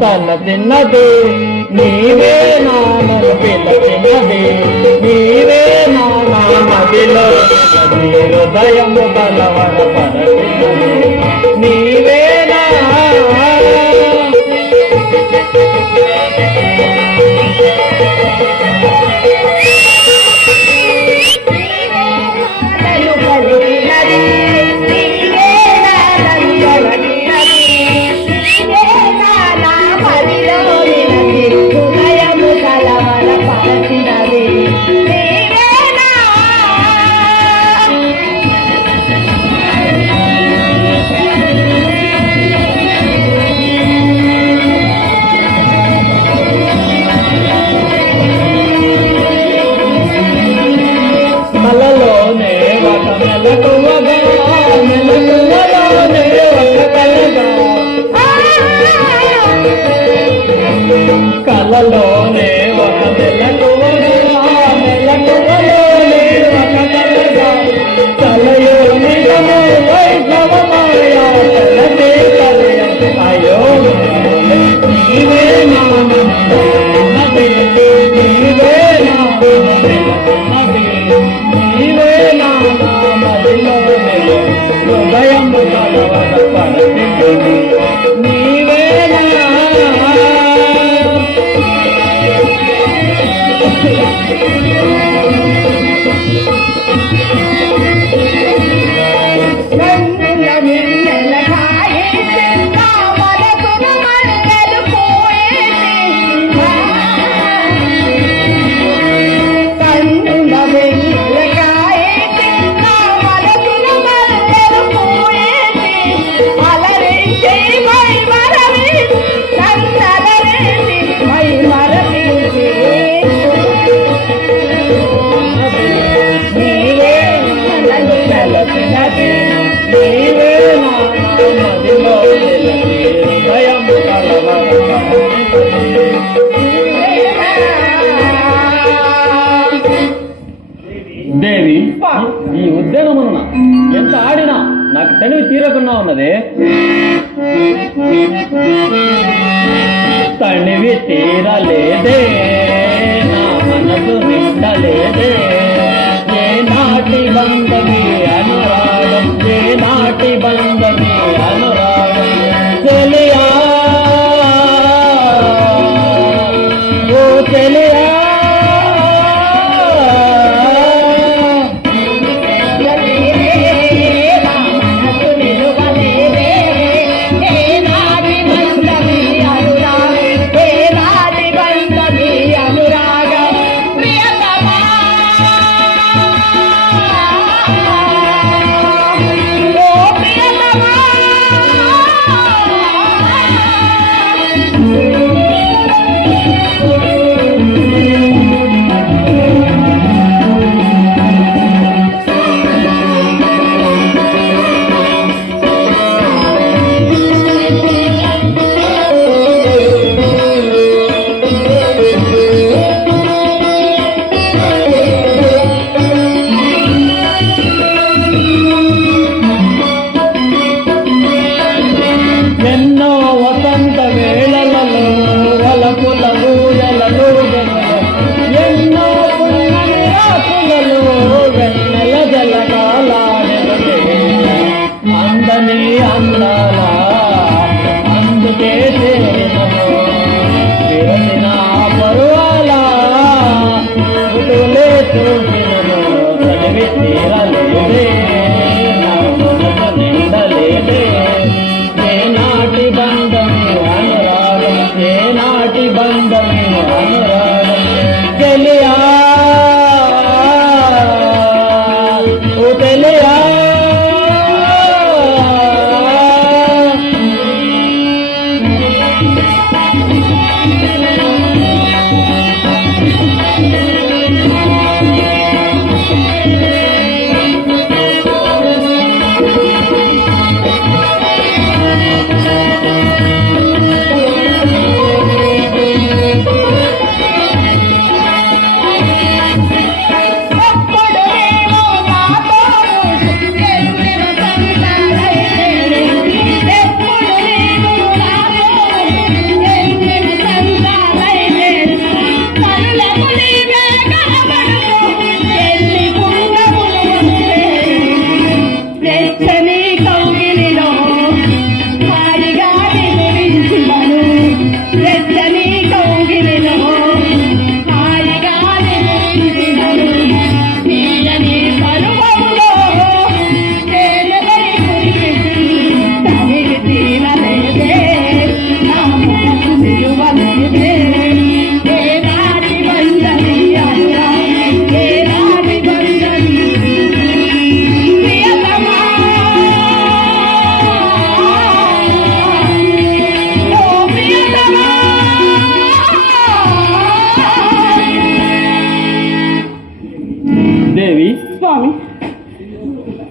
తలచిన్నది నీవే నాను పిలచినది నీవే నామదిలో హృదయము కలవర పరచినది నీవే నా కలలోనే ఒక మెలకువగా మెలకువలోనే ఒక కలగా కలలోనే ఒక మెలకువగా మెలకువలోనే ఒక కలగా కలయో నిజము వైభవమాయా కలతే కలయం అయో నీవే నామది నీవే నామది నీవే నామదిలో హృదయం కలవర పరచినది నీవే దేవి ఈ ఉద్యానమున ఎంత ఆడినా నాకు తనివి తీరకుండా ఉన్నదే తనివి తీరలేదే నా మనసు నిండలేదే ఏ నాటి బంధమి అనురాగం ఏ నాటి బంధమి అనురాగం చెలియా ఓ చెలియా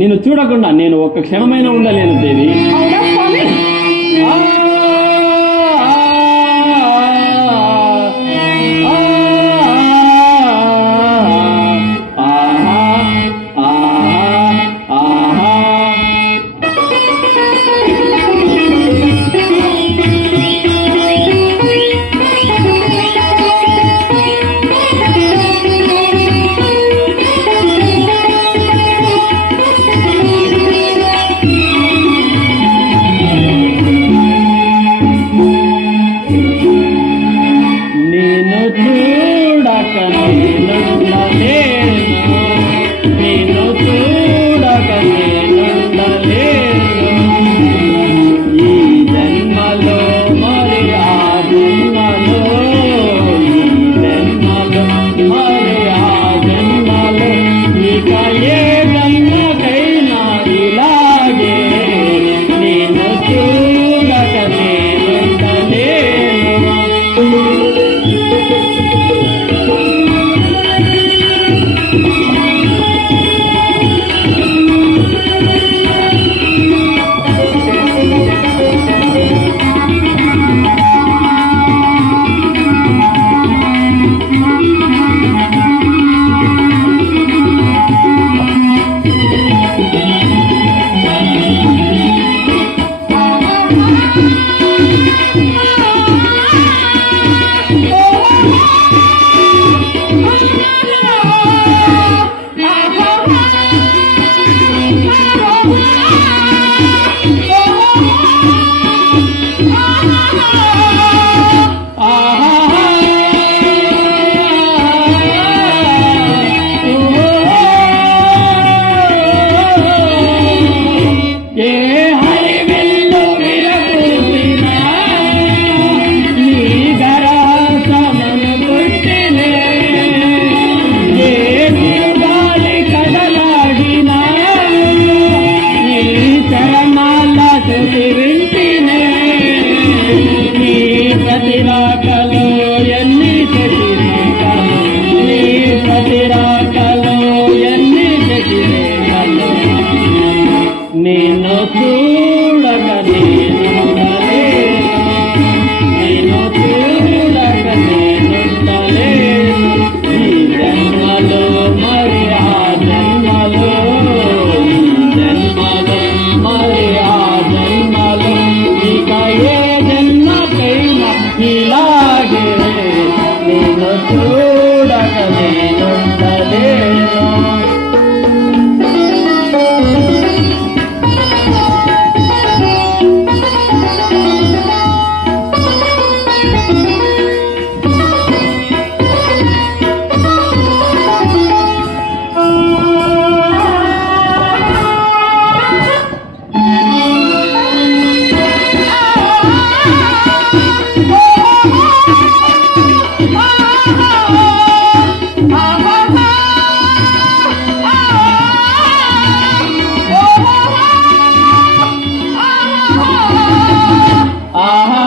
నిన్ను చూడకుండా నేను ఒక్క క్షణమైనా ఉండలేను దేవి. అవునా స్వామి? ఆ, నిన్ను చూడక నేనుండలేను, నిన్ను చూడక నేనుండలేను. ఈ జన్మలో మరి ఆ జన్మలో, ఈ జన్మలో మరి ఆ జన్మలో, ఇక ఏ జన్మకైనా ఇలాగే నిన్ను చూడక నేనుండలేను. ప్రతిరాకలో ఎన్ని శశిరేఖలు, నీ ప్రతిరాకలో ఎన్ని శశిరేఖలు. నిన్ను చూడక నేనుండలేను, నిన్ను చూడక నేనుండలేను. ఈ జన్మలో మరి ఆ జన్మలో, ఈ జన్మలో మరి ఆ జన్మలో, ఇక ఏ జన్మకైనా ఇలాగే నిన్ను చూడక నేనుండలేను. ఆహా